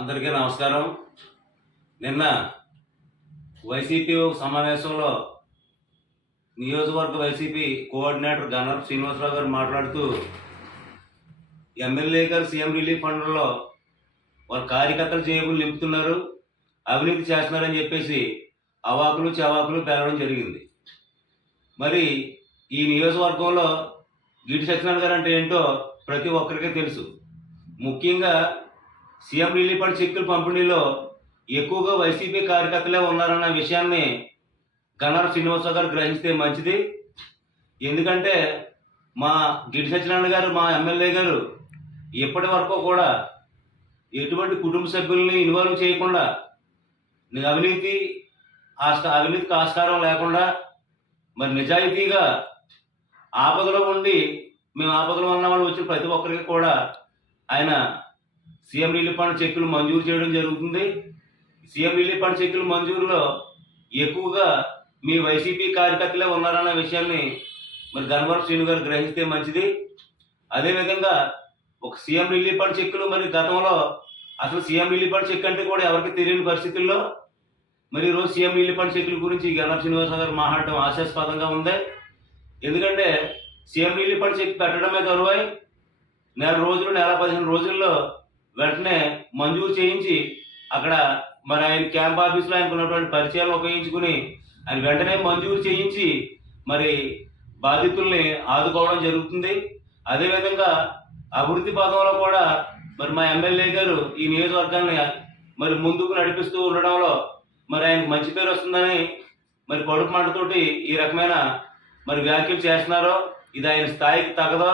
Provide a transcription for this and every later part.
అందరికీ నమస్కారం. నిన్న వైసీపీ సమావేశంలో నియోజకవర్గ వైసీపీ కోఆర్డినేటర్ గన్నర్ శ్రీనివాసరావు గారు మాట్లాడుతూ ఎమ్మెల్యే గారు సీఎం రిలీఫ్ ఫండ్లో వాళ్ళ కార్యకర్తలు జేబులు నింపుతున్నారు అవినీతి చేస్తున్నారని చెప్పేసి అవాకులు చవాకులు పెరగడం జరిగింది. మరి ఈ నియోజకవర్గంలో గిడి సత్యనారాయణ గారు అంటే ఏంటో ప్రతి ఒక్కరికి తెలుసు. ముఖ్యంగా సీఎం రిలీఫ్ ఫండ్ చెక్కుల పంపిణీలో ఎక్కువగా వైసీపీ కార్యకర్తలే ఉన్నారన్న విషయాన్ని గన్నర శ్రీనివాసరావు గారు గ్రహిస్తే మంచిది. ఎందుకంటే మా గిడి సత్యనారాయణ గారు మా ఎమ్మెల్యే గారు ఇప్పటి వరకు కూడా ఎటువంటి కుటుంబ సభ్యుల్ని ఇన్వాల్వ్ చేయకుండా అవినీతి ఆస్క అవినీతికి ఆస్కారం లేకుండా మరి నిజాయితీగా ఆపదలో ఉండి మేము ఆపదలో ఉన్న వాళ్ళు వచ్చిన ప్రతి ఒక్కరికి కూడా ఆయన సీఎం రిలీఫ్ ఫండ్ చెక్కులు మంజూరు చేయడం జరుగుతుంది. సీఎం రిలీఫ్ ఫండ్ చెక్కులు మంజూరులో ఎక్కువగా మీ వైసీపీ కార్యకర్తలే ఉన్నారన్న విషయాన్ని మరి గన్వర్ శ్రీను గారు గ్రహిస్తే మంచిది. అదేవిధంగా ఒక సీఎం రిలీఫ్ ఫండ్ చెక్కులు మరి గతంలో అసలు సీఎం రిలీఫ్ ఫండ్ చెక్ అంటే కూడా ఎవరికి తెలియని పరిస్థితుల్లో మరి ఈరోజు సీఎం రిలీఫ్ ఫండ్ చెక్కుల గురించి గన్నర్ శ్రీనివాసరావు గారు మాట్లాడటం ఆశాస్పదంగా ఉంది. ఎందుకంటే సీఎం రిలీఫ్ ఫండ్ చెక్ పెట్టడమే తరువాయి. నెల రోజులు నెల పదిహేను రోజుల్లో వెంటనే మంజూరు చేయించి అక్కడ మరి ఆయన క్యాంప్ ఆఫీస్లో ఆయనకు ఉన్నటువంటి పరిచయాలు ఉపయోగించుకుని ఆయన వెంటనే మంజూరు చేయించి మరి బాధితుల్ని ఆదుకోవడం జరుగుతుంది. అదేవిధంగా అభివృద్ధి పదంలో కూడా మరి మా ఎమ్మెల్యే గారు ఈ నియోజకవర్గాన్ని మరి ముందుకు నడిపిస్తూ ఉండడంలో మరి ఆయనకు మంచి పేరు వస్తుందని మరి పొడుపు మంటతోటి ఈ రకమైన మరి వ్యాఖ్యలు చేస్తున్నారో ఇది ఆయన స్థాయికి తగదో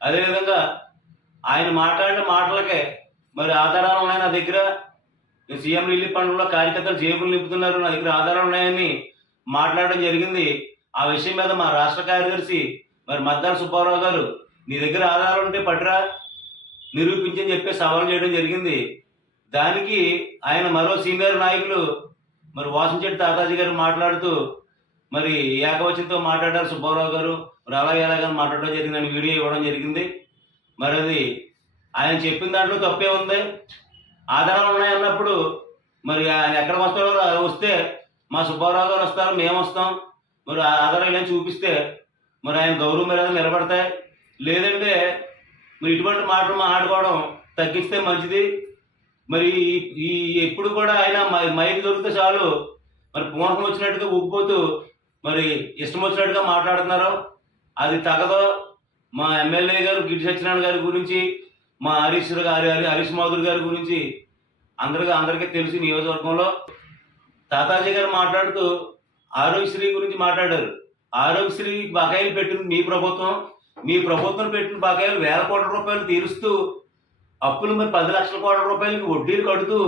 అదేవిధంగా ఆయన మాట్లాడిన మాటలకే మరి ఆధారాలు ఉన్నాయి నా దగ్గర? నేను సీఎం రిలీఫ్ ఫండ్లో కార్యకర్తలు జేబులు నింపుతున్నారు నా దగ్గర ఆధారాలు ఉన్నాయని మాట్లాడడం జరిగింది. ఆ విషయం మీద మా రాష్ట్ర కార్యదర్శి మరి మద్దాల సుబ్బారావు గారు నీ దగ్గర ఆధారాలు ఉంటే పట్రా నిరూపించని చెప్పి సవాల్ చేయడం జరిగింది. దానికి ఆయన మరో సీనియర్ నాయకులు మరి వాసంచెట్టి తాతాజీ గారు మాట్లాడుతూ మరి ఏకవచనంతో మాట్లాడారు సుబ్బారావు గారు మరి అలాగే ఎలాగని మాట్లాడడం జరిగిందని వీడియో ఇవ్వడం జరిగింది. మరి అది ఆయన చెప్పిన దాంట్లో తప్పే ఉంది. ఆధారాలు ఉన్నాయన్నప్పుడు మరి ఆయన ఎక్కడ వస్తాడో వస్తే మా సుబ్బారావు గారు వస్తారు మేము వస్తాం. మరి ఆ ఆధారాలు ఏం చూపిస్తే మరి ఆయన గౌరవం మీద నిలబడతాయి. లేదంటే మరి ఇటువంటి మాటలు మాట్లాడుకోవడం తగ్గిస్తే మంచిది. మరి ఈ- ఎప్పుడు కూడా ఆయన మై- మైక్ దొరికితే చాలు మరి పూనకం వచ్చినట్టుగా ఉబ్బిపోతూ మరి ఇష్టం వచ్చినట్టుగా మాట్లాడుతున్నారు. అది తగదో మా ఎమ్మెల్యే గారు గిరి సత్యనారాయణ గారి గురించి మా హరీష్ గారి గారి హరీష్ మాధురి గారి గురించి అందరికీ అందరికీ తెలుసు నియోజకవర్గంలో. తాతాజీ గారు మాట్లాడుతూ ఆరోగ్యశ్రీ గురించి మాట్లాడారు. ఆరోగ్యశ్రీ బకాయిలు పెట్టింది మీ ప్రభుత్వం. మీ ప్రభుత్వం పెట్టిన బకాయిలు వేల కోట్ల రూపాయలు తీరుస్తూ అప్పులు మరి పది లక్షల కోట్ల రూపాయలకి వడ్డీలు కడుతూ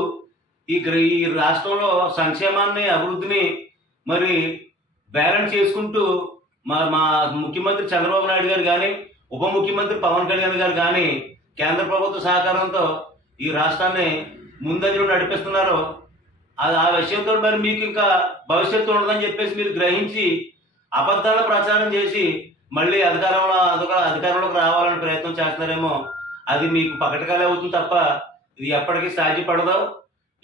ఈ ఈ రాష్ట్రంలో సంక్షేమాన్ని అభివృద్ధిని మరి బ్యాలెన్స్ చేసుకుంటూ మా మా ముఖ్యమంత్రి చంద్రబాబు నాయుడు గారు కానీ ఉప ముఖ్యమంత్రి పవన్ కళ్యాణ్ గారు కానీ కేంద్ర ప్రభుత్వ సహకారంతో ఈ రాష్ట్రాన్ని ముందంజలో నడిపిస్తున్నారు. అది ఆ విషయంతో మరి మీకు ఇంకా భవిష్యత్తు ఉండదని చెప్పేసి మీరు గ్రహించి అబద్ధాల ప్రచారం చేసి మళ్ళీ అధికారంలో అధిక- అధికారంలోకి రావాలని ప్రయత్నం చేస్తున్నారేమో అది మీకు పకటకాలే అవుతుంది తప్ప ఇది ఎప్పటికీ సాధ్యపడదు.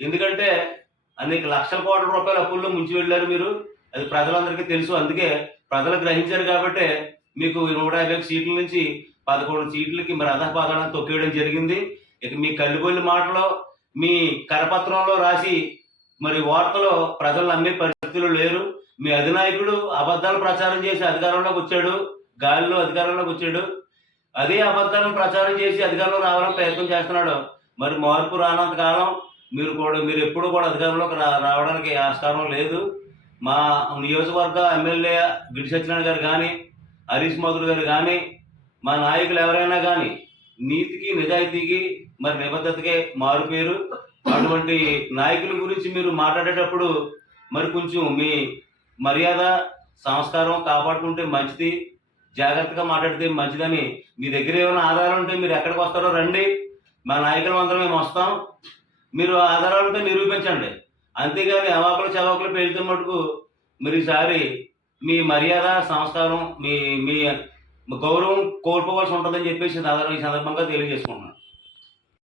ఎందుకంటే అనేక లక్షల కోట్ల రూపాయల అప్పుల్లో ముంచి వెళ్ళారు మీరు. అది ప్రజలందరికీ తెలుసు. అందుకే ప్రజలు గ్రహించారు కాబట్టి మీకు నూట యాభై సీట్ల నుంచి పదకొండు సీట్లకి మరి అధపాదాలను తొక్కేయడం జరిగింది. ఇక మీ కల్లిబొల్లి మాటలో మీ కరపత్రంలో రాసి మరి వార్తలో ప్రజలు నమ్మే పరిస్థితులు లేరు. మీ అధినాయకుడు అబద్ధాలు ప్రచారం చేసి అధికారంలోకి వచ్చాడు. గాలిలో అధికారంలోకి వచ్చాడు. అదే అబద్ధాలను ప్రచారం చేసి అధికారంలో రావాలని ప్రయత్నం చేస్తున్నాడు. మరి మార్పు రానంత కాలం మీరు కూడా మీరు ఎప్పుడు కూడా అధికారంలోకి రా రావడానికి ఆస్కారం లేదు. మా నియోజకవర్గ ఎమ్మెల్యే గిడి సత్యనారాయణ గారు కానీ హరీష్ మధుర్ గారు కానీ మా నాయకులు ఎవరైనా కానీ నీతికి నిజాయితీకి మరి నిబద్ధతకే మారు పేరు అటువంటి నాయకుల గురించి మీరు మాట్లాడేటప్పుడు మరి కొంచెం మీ మర్యాద సంస్కారం కాపాడుకుంటే మంచిది. జాగ్రత్తగా మాట్లాడితే మంచిదని మీ దగ్గర ఏమైనా ఆధారాలు ఉంటే మీరు ఎక్కడికి వస్తారో రండి. మా నాయకులు అందరం మేము వస్తాం. మీరు ఆధారాలు ఉంటే నిరూపించండి. అంతేగాని అవాకులు చవాకులు పెడితే మటుకు మీరు ఈసారి మీ మర్యాద సంస్కారం మీ మీ గౌరవం కోల్పోవాల్సి ఉంటుందని చెప్పేసి ఈ సందర్భంగా తెలియజేసుకుంటున్నాను.